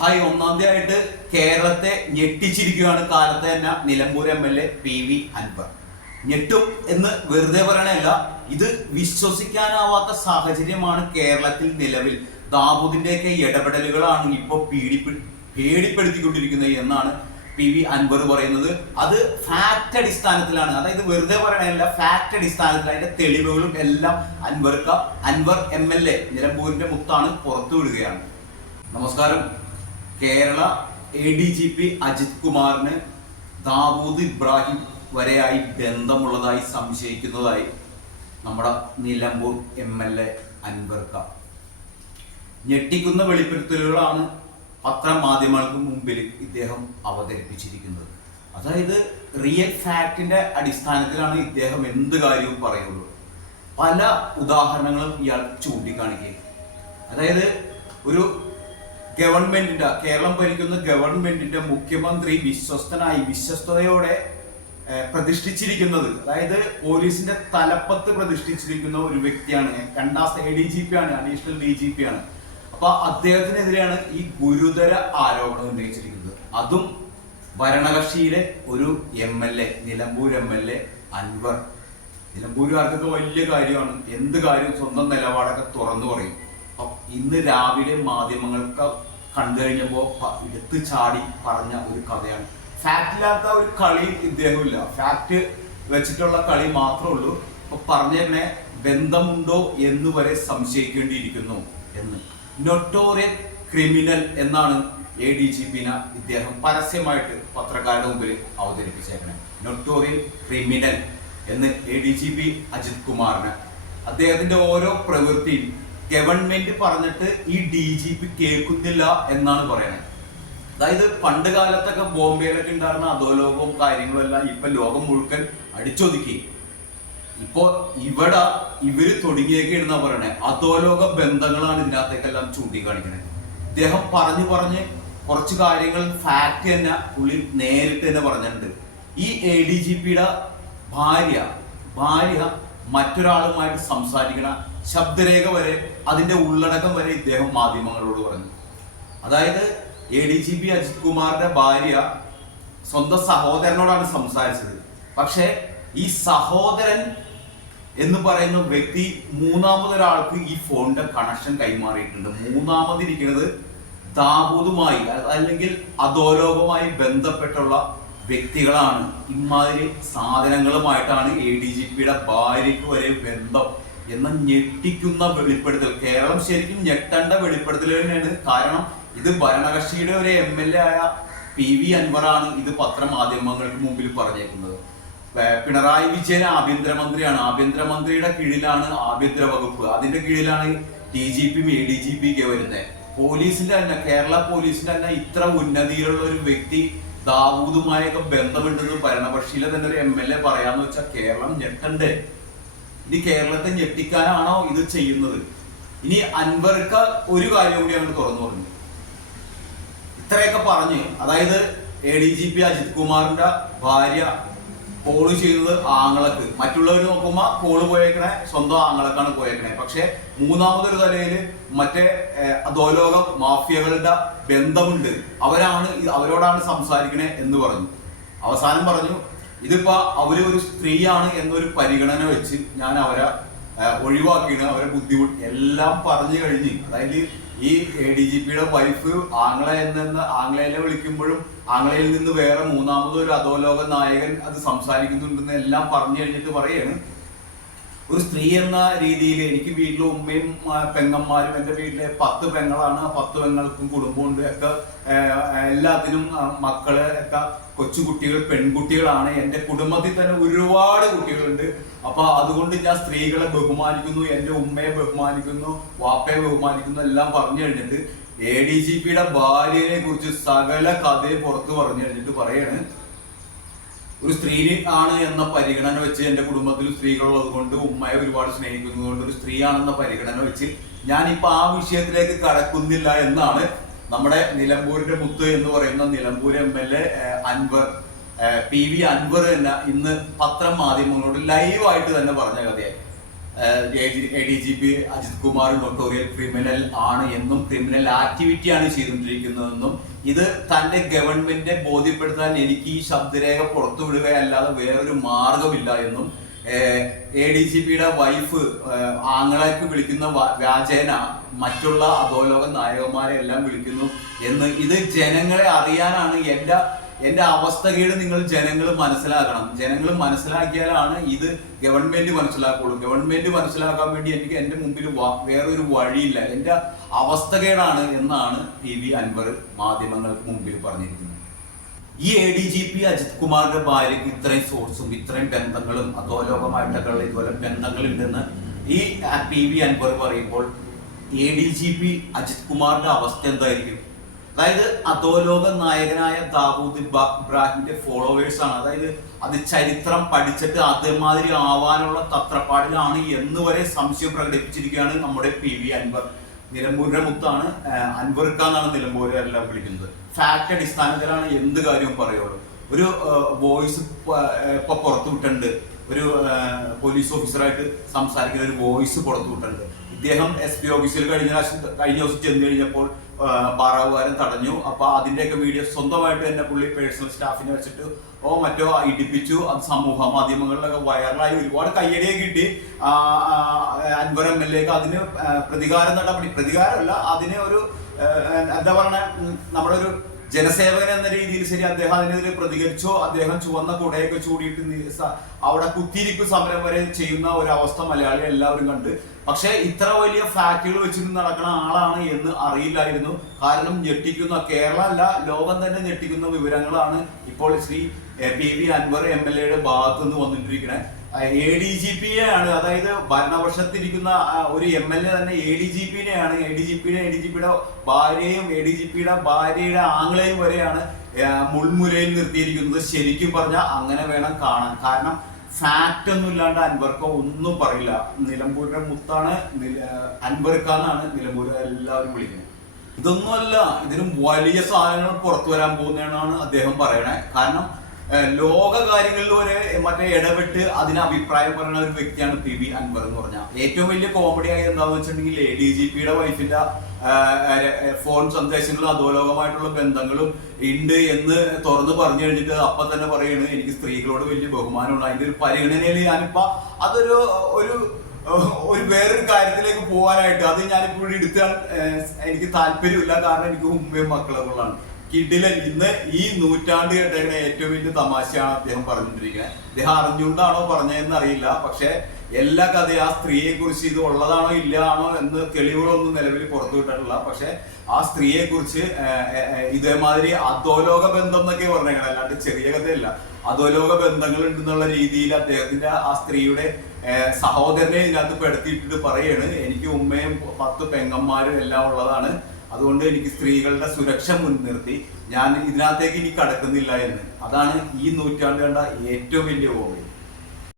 Hi, ഒന്നാം തീയതി കേരളത്തെ ഞെട്ടിച്ചിരിക്കുകയാണ് കാലത്ത് തന്നെ നിലമ്പൂർ MLA PV അൻവർ. ഞെട്ടും എന്ന് വെറുതെ പറയണല്ല, ഇത് വിശ്വസിക്കാനാവാത്ത സാഹചര്യമാണ് കേരളത്തിൽ നിലവിൽ. ദാവൂദിന്റെയൊക്കെ ഇടപെടലുകളാണ് ഇപ്പോൾ പേടിപ്പെടുത്തിക്കൊണ്ടിരിക്കുന്നത് എന്നാണ് PV അൻവർ പറയുന്നത്. അത് ഫാക്ട് അടിസ്ഥാനത്തിലാണ്, അതായത് വെറുതെ പറയണല്ല, ഫാക്ട് അടിസ്ഥാനത്തിൽ അതിന്റെ തെളിവുകളും എല്ലാം അൻവർ MLA നിലമ്പൂരിന്റെ മുത്താണ് പുറത്തു വിടുകയാണ്. നമസ്കാരം. കേരള ADGP അജിത് കുമാറിന് ദാവൂദ് ഇബ്രാഹിം വരെയായി ബന്ധമുള്ളതായി സംശയിക്കുന്നതായി നമ്മുടെ നിലമ്പൂർ MLA അൻവർക്ക. ഞെട്ടിക്കുന്ന വെളിപ്പെടുത്തലുകളാണ് പത്രമാധ്യമങ്ങൾക്ക് മുമ്പിൽ ഇദ്ദേഹം അവതരിപ്പിച്ചിരിക്കുന്നത്. അതായത് റിയൽ ഫാക്ടിന്റെ അടിസ്ഥാനത്തിലാണ് ഇദ്ദേഹം എന്ത് കാര്യവും പറയുള്ളൂ. പല ഉദാഹരണങ്ങളും ഇയാൾ ചൂണ്ടിക്കാണിക്കുക. അതായത് ഒരു ഗവൺമെന്റിന്റെ, കേരളം ഭരിക്കുന്ന ഗവൺമെന്റിന്റെ മുഖ്യമന്ത്രി വിശ്വസ്തയോടെ പ്രതിഷ്ഠിച്ചിരിക്കുന്നത്, അതായത് പോലീസിന്റെ തലപ്പത്ത് പ്രതിഷ്ഠിച്ചിരിക്കുന്ന ഒരു വ്യക്തിയാണ്. രണ്ടാമത്തെ ADGP ആണ്, അഡീഷണൽ DGP ആണ്. അപ്പൊ അദ്ദേഹത്തിനെതിരെയാണ് ഈ ഗുരുതര ആരോപണം ഉന്നയിച്ചിരിക്കുന്നത്. അതും ഭരണകക്ഷിയിലെ ഒരു MLA, നിലമ്പൂർ MLA അൻവർ. നിലമ്പൂരുകാർക്കൊക്കെ വലിയ കാര്യമാണ്, എന്ത് കാര്യവും സ്വന്തം നിലപാടൊക്കെ തുറന്നു പറയും. ഇന്ന് രാവിലെ മാധ്യമങ്ങൾക്ക് കണ്ടു കഴിഞ്ഞപ്പോ എടുത്തു ചാടി പറഞ്ഞ ഒരു കഥയാണ്. ഫാക്റ്റില്ലാത്ത ഒരു കളി ഇദ്ദേഹമില്ല, ഫാക്ട് വെച്ചിട്ടുള്ള കളി മാത്രമേ ഉള്ളൂ. അപ്പൊ പറഞ്ഞേ ബന്ധമുണ്ടോ എന്ന് വരെ സംശയിക്കേണ്ടിയിരിക്കുന്നു എന്ന്. നൊട്ടോറിയൽ ക്രിമിനൽ എന്നാണ് ADGP-നെ ഇദ്ദേഹം പരസ്യമായിട്ട് പത്രക്കാരുടെ മുമ്പിൽ അവതരിപ്പിച്ചേക്കണേ. നൊട്ടോറിയൽ ക്രിമിനൽ എന്ന് ADGP അജിത് കുമാറിന്. അദ്ദേഹത്തിന്റെ ഓരോ പ്രവൃത്തിയും ഗവൺമെന്റ് പറഞ്ഞിട്ട് ഈ DGP കേൾക്കുന്നില്ല എന്നാണ് പറയണത്. അതായത് പണ്ട് കാലത്തൊക്കെ ബോംബെയിലൊക്കെ ഉണ്ടായിരുന്ന അധോലോകവും കാര്യങ്ങളും എല്ലാം ഇപ്പൊ ലോകം മുഴുവൻ അടിച്ചൊതുക്കി. ഇപ്പോ ഇവിടെ ഇവര് തുടങ്ങിയേക്കാണെന്നാ പറയണേ. അധോലോക ബന്ധങ്ങളാണ് ഇതിനകത്തേക്കെല്ലാം ചൂണ്ടിക്കാണിക്കണത്. ഇദ്ദേഹം പറഞ്ഞ് കുറച്ച് കാര്യങ്ങൾ ഫാക്ട് തന്നെ പുള്ളി നേരിട്ട് തന്നെ പറഞ്ഞിട്ടുണ്ട്. ഈ ADGP-യുടെ ഭാര്യ മറ്റൊരാളുമായിട്ട് സംസാരിക്കണ ശബ്ദരേഖ വരെ, അതിന്റെ ഉള്ളടക്കം വരെ ഇദ്ദേഹം മാധ്യമങ്ങളോട് പറഞ്ഞു. അതായത് ADGP അജിത് കുമാറിന്റെ ഭാര്യ സ്വന്തം സഹോദരനോടാണ് സംസാരിച്ചത്. പക്ഷെ ഈ സഹോദരൻ എന്ന് പറയുന്ന വ്യക്തി മൂന്നാമതൊരാൾക്ക് ഈ ഫോണിന്റെ കണക്ഷൻ കൈമാറിയിട്ടുണ്ട്. മൂന്നാമതിരിക്കുന്നത് ദാവൂദുമായി അല്ലെങ്കിൽ അധോലോകവുമായി ബന്ധപ്പെട്ടുള്ള വ്യക്തികളാണ്. ഇമാതിരി സാധനങ്ങളുമായിട്ടാണ് ADGP-യുടെ ഭാര്യയ്ക്ക് വരെ ബന്ധം എന്ന ഞെട്ടിക്കുന്ന വെളിപ്പെടുത്തൽ. കേരളം ശരിക്കും ഞെട്ടേണ്ട വെളിപ്പെടുത്തൽ തന്നെയാണ്. കാരണം ഇത് ഭരണകക്ഷിയുടെ ഒരു MLA ആയ PV അൻവറാണ് ഇത് പത്രമാധ്യമങ്ങൾക്ക് മുമ്പിൽ പറഞ്ഞേക്കുന്നത്. പിണറായി വിജയൻ ആഭ്യന്തരമന്ത്രിയാണ്, ആഭ്യന്തരമന്ത്രിയുടെ കീഴിലാണ് ആഭ്യന്തര വകുപ്പ്, അതിന്റെ കീഴിലാണ് DGP-യും ADGP-യൊക്കെ വരുന്നത്. പോലീസിന്റെ തന്നെ, കേരള പോലീസിന്റെ തന്നെ ഇത്ര ഉന്നതിയിലുള്ള ഒരു വ്യക്തി ദാവൂദുമായൊക്കെ ബന്ധമുണ്ടെന്ന് ഭരണപക്ഷിയിലെ തന്നെ ഒരു MLA പറയാന്ന് വെച്ചാൽ കേരളം ഞെട്ടണ്ടേ? ഇനി കേരളത്തെ ഞെട്ടിക്കാനാണോ ഇത് ചെയ്യുന്നത്? ഇനി അൻവർക്ക് ഒരു കാര്യം കൂടി അങ്ങ് തുറന്നു പറഞ്ഞു. ഇത്രയൊക്കെ പറഞ്ഞ്, അതായത് ADGP അജിത് കുമാറിന്റെ ഭാര്യ കോള് ചെയ്തത് ആങ്ങളക്ക്, മറ്റുള്ളവർ നോക്കുമ്പോ കോള് പോയേക്കണേ സ്വന്തം ആങ്ങളക്കാണ് പോയേക്കണേ. പക്ഷെ മൂന്നാമതൊരു തലയില് മറ്റേ അധോലോകം മാഫിയകളുടെ ബന്ധമുണ്ട്, അവരോടാണ് സംസാരിക്കണേ എന്ന് പറഞ്ഞു. അവസാനം പറഞ്ഞു, ഇതിപ്പോ അവര് ഒരു സ്ത്രീയാണ് എന്നൊരു പരിഗണന വെച്ച് ഞാൻ അവരെ ഒഴിവാക്കിയാണ്, അവരെ ബുദ്ധിമുട്ട് എല്ലാം പറഞ്ഞു കഴിഞ്ഞ്. അതായത് ഈ ADGP-യുടെ വൈഫ് ആംഗ്ലയിലെ വിളിക്കുമ്പോഴും ആംഗ്ലയിൽ നിന്ന് വേറെ മൂന്നാമതൊരു അധോലോക നായകൻ അത് സംസാരിക്കുന്നുണ്ടെന്ന് എല്ലാം പറഞ്ഞു കഴിഞ്ഞിട്ട് പറയാണ്, ഒരു സ്ത്രീ എന്ന രീതിയിൽ എനിക്ക് വീട്ടിലെ ഉമ്മയും പെങ്ങന്മാരും, എൻ്റെ വീട്ടിലെ 10 പെങ്ങളാണ്, 10 പെങ്ങൾക്കും കുടുംബമുണ്ട് ഒക്കെ, എല്ലാത്തിനും മക്കള് ഒക്കെ കൊച്ചുകുട്ടികൾ, പെൺകുട്ടികളാണ്. എൻ്റെ കുടുംബത്തിൽ തന്നെ ഒരുപാട് കുട്ടികളുണ്ട്. അപ്പൊ അതുകൊണ്ട് ഞാൻ സ്ത്രീകളെ ബഹുമാനിക്കുന്നു, എൻ്റെ ഉമ്മയെ ബഹുമാനിക്കുന്നു, വാപ്പയെ ബഹുമാനിക്കുന്നു എല്ലാം പറഞ്ഞു കഴിഞ്ഞിട്ട് ADGP-യുടെ ഭാര്യനെ കുറിച്ച് സകല കഥയും പുറത്ത് പറഞ്ഞു കഴിഞ്ഞിട്ട് പറയാണ്, ഒരു സ്ത്രീ ആണ് എന്ന പരിഗണന വെച്ച്, എൻ്റെ കുടുംബത്തിൽ സ്ത്രീകളുള്ളത് കൊണ്ട്, ഉമ്മയെ ഒരുപാട് സ്നേഹിക്കുന്നത് കൊണ്ട് ഒരു സ്ത്രീയാണെന്ന പരിഗണന വെച്ച് ഞാനിപ്പോ ആ വിഷയത്തിലേക്ക് കടക്കുന്നില്ല എന്നാണ് നമ്മുടെ നിലമ്പൂരിന്റെ മുത്ത് എന്ന് പറയുന്ന നിലമ്പൂർ MLA അൻവർ, PV അൻവർ തന്നെ ഇന്ന് പത്രമാധ്യമങ്ങളോട് ലൈവായിട്ട് തന്നെ പറഞ്ഞ കഥയായി. ADGP അജിത് കുമാർ നൊട്ടോറിയൽ ക്രിമിനൽ ആണ് എന്നും ക്രിമിനൽ ആക്ടിവിറ്റിയാണ് ചെയ്തുകൊണ്ടിരിക്കുന്നതെന്നും ഇത് തന്റെ ഗവൺമെന്റിനെ ബോധ്യപ്പെടുത്താൻ എനിക്ക് ഈ ശബ്ദരേഖ പുറത്തുവിടുകയല്ലാതെ വേറൊരു മാർഗമില്ല എന്നും ADGPയുടെ വൈഫ് ആങ്ങളേക്ക് വിളിക്കുന്ന വ്യാജേന മറ്റുള്ള അധോലോക നായകന്മാരെ എല്ലാം വിളിക്കുന്നു എന്ന് ഇത് ജനങ്ങളെ അറിയാനാണ് എന്റെ അവസ്ഥകേട് നിങ്ങൾ ജനങ്ങൾ മനസ്സിലാക്കണം. ജനങ്ങൾ മനസ്സിലാക്കിയാലാണ് ഇത് ഗവൺമെന്റ് മനസ്സിലാക്കുള്ളൂ. ഗവൺമെന്റ് മനസ്സിലാക്കാൻ വേണ്ടി എനിക്ക് എന്റെ മുമ്പിൽ വേറൊരു വഴിയില്ല. എന്റെ അവസ്ഥകേടാണ് എന്നാണ് PV അൻവർ മാധ്യമങ്ങൾക്ക് മുമ്പിൽ പറഞ്ഞിരിക്കുന്നത്. ഈ ADGP അജിത് കുമാറിന്റെ ഭാര്യക്ക് ഇത്രയും സോഴ്സും ഇത്രയും ബന്ധങ്ങളും അധോലോകമായിട്ടൊക്കെ ഇതുപോലെ ബന്ധങ്ങളുണ്ടെന്ന് ഈ PV അൻവർ പറയുമ്പോൾ ADGP അജിത് കുമാറിന്റെ അവസ്ഥ എന്തായിരിക്കും? അതായത് അധോലോക നായകനായ ദാവൂദ് ഇബ്രാഹിമിന്റെ ഫോളോവേഴ്സ് ആണ്. അതായത് അത് ചരിത്രം പഠിച്ചിട്ട് അതേമാതിരി ആവാനുള്ള തത്രപ്പാടിലാണ് എന്ന് വരെ സംശയം പ്രകടിപ്പിച്ചിരിക്കുകയാണ് നമ്മുടെ PV അൻവർ. നിലമ്പൂരിന്റെ മുത്താണ്, അൻവർക്കാന്നാണ് നിലമ്പൂരെല്ലാം വിളിക്കുന്നത്. ഫാക്ട് അടിസ്ഥാനത്തിലാണ് എന്ത് കാര്യവും പറയുള്ളൂ. ഒരു വോയിസ് ഇപ്പൊ പുറത്തുവിട്ടുണ്ട്, ഒരു പോലീസ് ഓഫീസറായിട്ട് സംസാരിക്കുന്ന ഒരു വോയിസ് പുറത്തുവിട്ടുണ്ട്. ഇദ്ദേഹം SP ഓഫീസിൽ കഴിഞ്ഞ ദിവസം ചെന്ന് കഴിഞ്ഞപ്പോൾ പാറാവുകാരൻ തടഞ്ഞു. അപ്പൊ അതിന്റെയൊക്കെ വീഡിയോ സ്വന്തമായിട്ട് തന്നെ പുള്ളി പേഴ്സണൽ സ്റ്റാഫിനെ വെച്ചിട്ട് മറ്റോ ഇടിപ്പിച്ചു. അത് സമൂഹ മാധ്യമങ്ങളിലൊക്കെ വൈറലായി ഒരുപാട് കയ്യടിയൊക്കെ കിട്ടി. അൻവർ MLA അതിന് പ്രതികാരം നടപടി, പ്രതികാരമല്ല, അതിന് ഒരു എന്താ പറയണ, നമ്മുടെ ഒരു ജനസേവകൻ എന്ന രീതിയിൽ ശരി അദ്ദേഹം അതിനെതിരെ പ്രതികരിച്ചോ. അദ്ദേഹം ചുവന്ന കുടയൊക്കെ ചൂടിയിട്ട് അവിടെ കുത്തിയിരിപ്പ് സമരം വരെ ചെയ്യുന്ന ഒരവസ്ഥ മലയാളി എല്ലാവരും കണ്ട്. പക്ഷെ ഇത്ര വലിയ ഫാക്ടുകൾ വെച്ചിട്ട് നടക്കുന്ന ആളാണ് എന്ന് അറിയില്ലായിരുന്നു. കാരണം ഞെട്ടിക്കുന്ന, കേരളം അല്ല ലോകം തന്നെ ഞെട്ടിക്കുന്ന വിവരങ്ങളാണ് ഇപ്പോൾ ശ്രീ PV അൻവർ MLAയുടെ ഭാഗത്തു നിന്ന് വന്നിട്ടിരിക്കുന്നത്. ADGPയെ ആണ്, അതായത് ഭരണപക്ഷത്തിരിക്കുന്ന ഒരു MLA തന്നെ ADGPനെയാണ്, ADGPയുടെ ഭാര്യയും ADGPയുടെ ഭാര്യയുടെ ആങ്ങളെയും വരെയാണ് മുൾമുരയിൽ നിർത്തിയിരിക്കുന്നത്. ശരിക്കും പറഞ്ഞാൽ അങ്ങനെ വേണം കാണാൻ. കാരണം ഫാക്ട് ഒന്നും ഇല്ലാണ്ട് അൻവർക്ക ഒന്നും പറയില്ല. നിലമ്പൂരിന്റെ മുത്താണ്, അൻവർക്കാന്നാണ് നിലമ്പൂർ എല്ലാവരും വിളിക്കുന്നത്. ഇതൊന്നുമല്ല, ഇതിനും വലിയ സാധനങ്ങൾ പുറത്തു വരാൻ പോകുന്നതാണ് അദ്ദേഹം പറയണേ. കാരണം ലോക കാര്യങ്ങളിൽ വരെ മറ്റേ ഇടപെട്ട് അതിന് അഭിപ്രായം പറയുന്ന ഒരു വ്യക്തിയാണ് PV അൻവർ എന്ന് പറഞ്ഞാൽ. ഏറ്റവും വലിയ കോമഡി ആയി എന്താണെന്ന് വെച്ചിട്ടുണ്ടെങ്കിൽ ADGPയുടെ വൈഫിന്റെ ഫോൺ സന്ദേശങ്ങളും അധോലോകമായിട്ടുള്ള ബന്ധങ്ങളും ഉണ്ട് എന്ന് തുറന്ന് പറഞ്ഞു കഴിഞ്ഞിട്ട് അപ്പൊ തന്നെ പറയുന്നത് എനിക്ക് സ്ത്രീകളോട് വലിയ ബഹുമാനമുണ്ട്. അതിന്റെ ഒരു പരിഗണനയിൽ ഞാനിപ്പോ അതൊരു വേറൊരു കാര്യത്തിലേക്ക് പോകാനായിട്ട് അത് ഞാനിപ്പോ ഇവിടെ എടുത്താൽ എനിക്ക് താല്പര്യമില്ല. കാരണം എനിക്ക് ഉമ്മയും മക്കളുകളാണ്. കിഡിലൻ ഇന്ന് ഈ നൂറ്റാണ്ട് കേട്ടേക്കുന്ന ഏറ്റവും വലിയ തമാശയാണ് അദ്ദേഹം പറഞ്ഞിട്ടിരിക്കുന്നത്. അദ്ദേഹം അറിഞ്ഞുകൊണ്ടാണോ പറഞ്ഞതെന്ന് അറിയില്ല. പക്ഷെ എല്ലാ കഥയും ആ സ്ത്രീയെ കുറിച്ച് ഇത് ഉള്ളതാണോ ഇല്ലാണോ എന്ന് തെളിവുകളൊന്നും നിലവിൽ പുറത്തു വിട്ടിട്ടില്ല. പക്ഷെ ആ സ്ത്രീയെ കുറിച്ച് ഇതേമാതിരി അധോലോക ബന്ധം എന്നൊക്കെ പറഞ്ഞേക്കണം, അല്ലാണ്ട് ചെറിയ കഥയല്ല. അധോലോക ബന്ധങ്ങൾ ഉണ്ടെന്നുള്ള രീതിയിൽ അദ്ദേഹത്തിന്റെ ആ സ്ത്രീയുടെ സഹോദരനെ ഇതിനകത്ത് പെടുത്തിയിട്ടിട്ട് പറയാണ് എനിക്ക് ഉമ്മയും 10 പെങ്ങന്മാരും എല്ലാം ഉള്ളതാണ്. അതുകൊണ്ട് എനിക്ക് സ്ത്രീകളുടെ സുരക്ഷ മുൻനിർത്തി ഞാൻ ഇതിനകത്തേക്ക് ഇനി കടക്കുന്നില്ല എന്ന്. അതാണ് ഈ നൂറ്റാണ്ട് കണ്ട ഏറ്റവും വലിയ ഓർമ്മ.